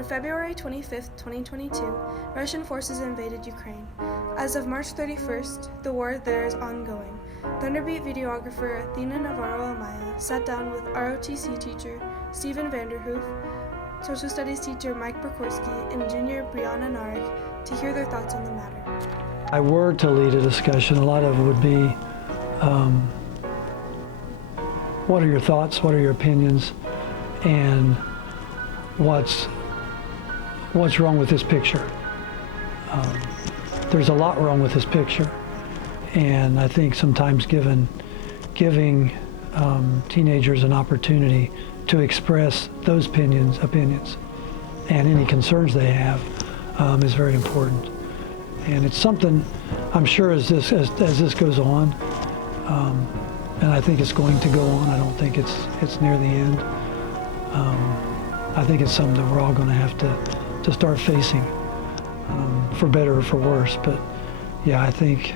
On February 25, 2022, Russian forces invaded Ukraine. As of March 31st, the war there is ongoing. Thunderbeat videographer Athena Navarro-Amaya sat down with ROTC teacher Stephen Vanderhoof, social studies teacher Mike Prikorsky, and junior Brianna Narek to hear their thoughts on the matter. If I were to lead a discussion, a lot of it would be, what are your thoughts, what are your opinions, and what's wrong with this picture? There's a lot wrong with this picture, and I think sometimes giving teenagers an opportunity to express those opinions, and any concerns they have is very important. And it's something I'm sure as this goes on, and I think it's going to go on. I don't think it's near the end. I think it's something that we're all going to have to start facing, for better or for worse. But yeah, I think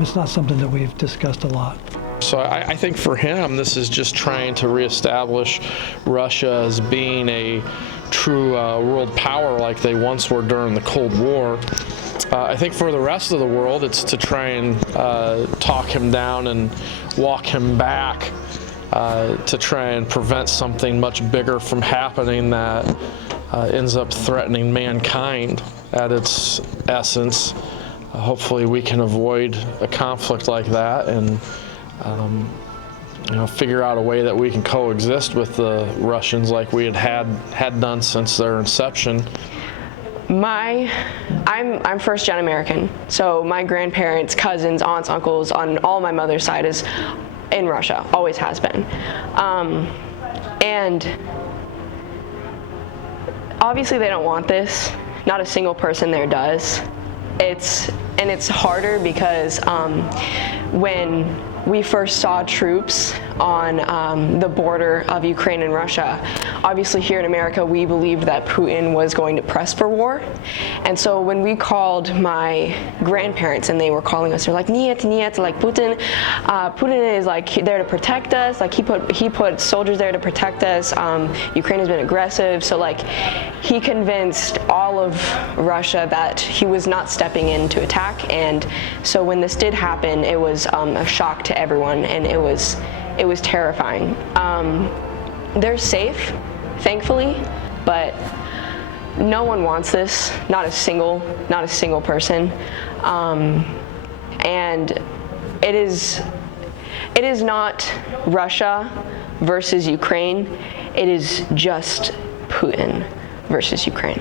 it's not something that we've discussed a lot. So I think for him, this is just trying to reestablish Russia as being a true world power like they once were during the Cold War. I think for the rest of the world, it's to try and talk him down and walk him back, to try and prevent something much bigger from happening that ends up threatening mankind at its essence. Hopefully we can avoid a conflict like that and figure out a way that we can coexist with the Russians like we had done since their inception. I'm first-gen American, so my grandparents, cousins, aunts, uncles on all my mother's side is in Russia, always has been. And obviously they don't want this. Not a single person there does. It's harder because when we first saw troops on the border of Ukraine and Russia, obviously here in America we believed that Putin was going to press for war. And so when we called my grandparents and they were calling us, they're like, niet, like Putin is like there to protect us, like he put soldiers there to protect us. Ukraine has been aggressive, so like he convinced all of Russia that he was not stepping in to attack. And so when this did happen, it was a shock to everyone, and it was terrifying. They're safe, thankfully, but no one wants this. Not a single person. And it is not Russia versus Ukraine. It is just Putin versus Ukraine.